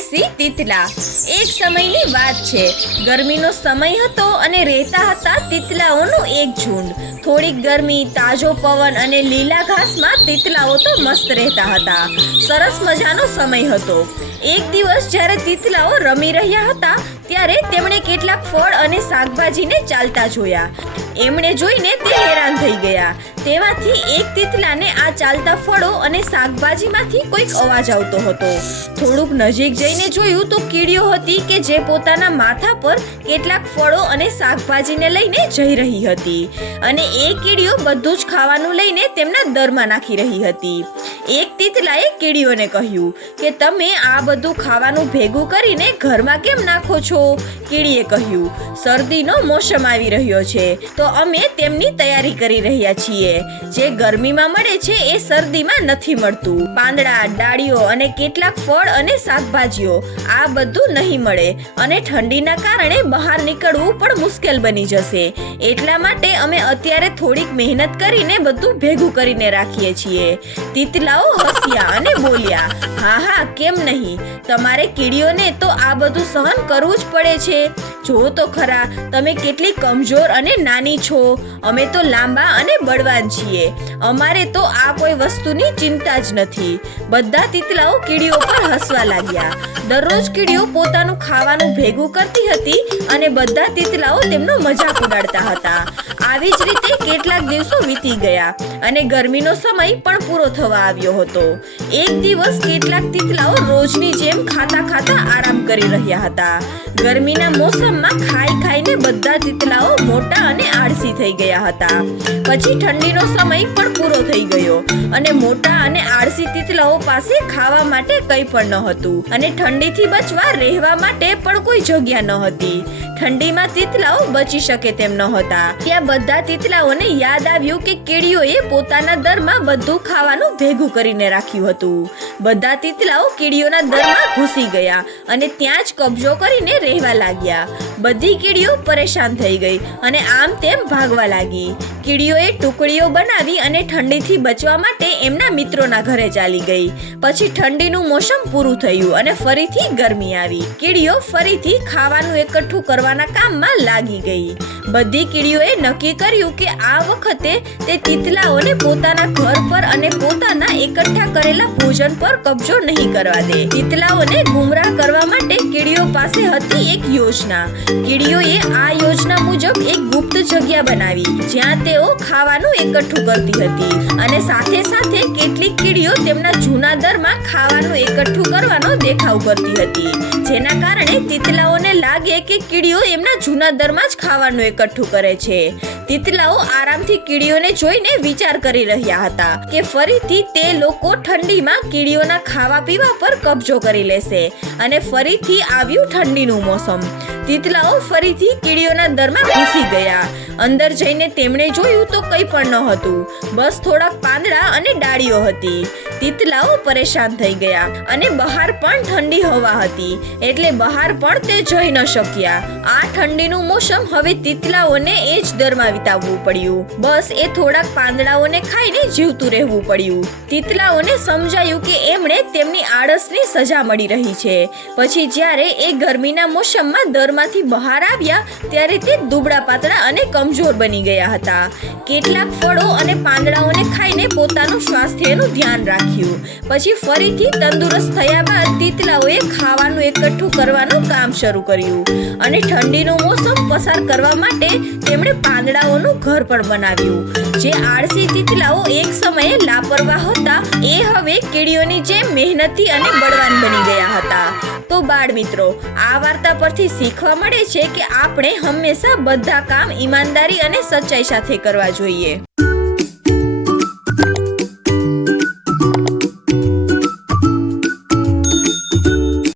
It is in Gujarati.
આળસી તીતલા। એક સમયની વાત છે। ગરમીનો સમય હતો અને રહેતા હતા તીતલાઓનું એક ઝુંડ। થોડીક ગરમી, તાજો પવન અને લીલા ઘાસમાં તીતલાઓ તો મસ્ત રહેતા હતા। સરસ મજાનો સમય હતો। એક દિવસ જ્યારે તીતલાઓ રમી રહ્યા હતા ત્યારે તેમણે કેટલાક ફળ અને શાકભાજીને ચાલતા જોયા। એમણે જોઈને તે હેરાન થઈ ગયા। તેમાંથી એક તીતલાને આ ચાલતા ફળો અને શાકભાજીમાંથી કોઈક અવાજ આવતો હતો। થોડુંક નજીક જઈને જોયું તો કીડીઓ હતી કે જે પોતાના માથા પર કેટલાક ફળો અને શાકભાજીને લઈને જઈ રહી હતી અને એ કીડીઓ બધું જ ખાવાનું લઈને તેમના દરમાં નાખી રહી હતી। એક તીતલાએ કીડીઓને કહ્યું કે તમે આ બધું ખાવાનું ભેગું કરીને ઘરમાં કેમ નાખો છો? કીડીએ કહ્યું, શરદીનો મોસમ આવી રહ્યો છે તો અમે તેમની તૈયારી કરી રહ્યા છીએ। જે ગરમીમાં મળે છે એ શરદીમાં નથી મળતું। પાંદડા, ડાળીઓ અને કેટલાક ફળ અને શાકભાજીઓ આ બધું નહીં મળે અને ઠંડીના કારણે બહાર નીકળવું પણ મુશ્કેલ બની જશે। એટલા માટે અમે અત્યારે થોડીક મહેનત કરીને બધું ભેગું કરીને રાખીએ છીએ। તીતલાઓ હસ્યા અને બોલ્યા, હા હા, કેમ નહીં? તમારે કીડીઓને તો આ બધું સહન કરવું જ પડે છે। જો તો ખરા તમે કેટલી કમજોર અને નાની છો। અમે તો લાંબા અને બળવાન છીએ। અમારે તો આ કોઈ વસ્તુની ચિંતા જ નથી। બધા તીતલાઓ કીડીઓ પર હસવા લાગ્યા। દરરોજ કીડીઓ પોતાનું ખાવાનું ભેગું કરતી હતી અને બધા તીતલાઓ તેમનો મજાક ઉડાડતા હતા। આવી જ રીતે કેટલાક દિવસો વીતી ગયા અને ગરમીનો સમય પણ પૂરો થવા આવ્યો હતો। એક દિવસ કેટલાક તીતલાઓ રોજની જેમ ખાતા ખાતા આરામ કરી રહ્યા હતા। ગરમીના મોસમમાં ખાઈને બધા તીતલાઓ મોટા અને આળસી થઈ ગયા હતા। પછી ઠંડીનો સમય પણ પૂરો થઈ ગયો અને મોટા અને આળસી તીતલાઓ પાસે ખાવા માટે કંઈ પણ ન હતું અને ઠંડીથી બચવા રહેવા માટે પણ કોઈ જગ્યા ન હતી। ઠંડીમાં તીતલાઓ બચી શકે તેમ ન હતા। ત્યાં બધા તીતલાઓને યાદ આવ્યું કે કીડીઓએ પોતાના દરમાં બધું ખાવાનું ભેગું કરીને રાખ્યું હતું। બધા તીતલાઓ કીડીઓના દરમાં ઘૂસી ગયા અને ત્યાં જ કબજો કરીને રહેવા લાગ્યા। બધી કીડીઓ પરેશાન થઈ ગઈ અને આમ તેમ ભાગવા લાગી। કીડીઓએ ટુકડીઓ બનાવી અને ઠંડીથી બચવા માટે એમના મિત્રોના ઘરે ચાલી ગઈ। પછી ઠંડીનું મોસમ પૂરું થયું અને ફરીથી ગરમી આવી। કીડીઓ ફરીથી ખાવાનું એકઠું કરવાના કામમાં લાગી ગઈ। બધી કીડીઓએ નક્કી કર્યું કે આ વખતે તે તીતલાઓને પોતાના ઘર પર અને પોતાના એકઠા કરેલા ભોજન પર કબજો નહીં કરવા દે। તીતલાઓને ગુમરાહ કરવા માટે કીડીઓ પાસે હતી એક યોજના। કીડીઓએ આ યોજના મુજબ એક ગુપ્ત જગ્યા બનાવી જ્યાં તેઓ ખાવાનું એકઠું કરતી હતી અને સાથે સાથે કેટલીક કીડીઓ તેમના જૂના દરમાં ખાવાનું એકઠું કરવાનો દેખાવ કરતી હતી જેના કારણે તીતલાઓને લાગે કે કીડીઓ એમના જૂના દરમાં જ ખાવાનું એકઠું કરે છે। તીતલાઓ આરામથી કીડીઓને જોઈને વિચાર કરી રહ્યા હતા કે ફરીથી તે લોકો ઠંડીમાં કીડીઓના ખાવા પીવા પર કબજો કરી લેશે અને ફરીથી આવ્યું ઠંડીનું મોસમ। તીતલાઓ ફરીથી કીડીઓના દરમાં ઘૂસી ગયા। અંદર જઈને તેમણે જોયું તો કંઈ પણ ન હતું, બસ થોડાક પાંદડા અને ડાળીઓ હતી। તીતલાઓ પરેશાન થઈ ગયા અને બહાર પણ ઠંડી હવા હતી એટલે બહાર પણ તે જઈ ન શક્યા। આ ઠંડીનું મોસમ હવે તીતલાઓને એ જ દરમાં વિતાવવું પડ્યું। બસ એ થોડાક પાંદડાઓને ખાઈને જીવતું રહેવું પડ્યું। તીતલાઓને સમજાયું કે એમણે તેમની આળસની સજા મળી રહી છે। પછી જ્યારે એ ગરમીના મોસમમાં દરમાંથી બહાર આવ્યા ત્યારે તે દુબળા પાતળા અને કમજોર બની ગયા હતા। કેટલાક ફળો અને પાંદડાઓને ખાઈને પોતાનું સ્વાસ્થ્યનું ધ્યાન રાખ્યું। પછી ફરીથી તંદુરસ્ત થયા બાદ તીતલાઓએ ખાવાનું એકઠું કરવાનું કામ શરૂ કર્યું અને ઠંડીનું મોસમ પસાર કરવા માટે તેમણે પાંદડાઓનું ઘર પણ બનાવ્યું। જે આળસી તીતલાઓ એક સમયે લાપરવાહ હતા એ હવે કીડીઓની જેમ મહેનતી અને બળવાન બની ગયા હતા। તો બાળ મિત્રો, આ વાર્તા પરથી શીખવા મળે છે કે આપણે હંમેશા બધા કામ ઈમાનદારી અને સચ્ચાઈ સાથે કરવા જોઈએ।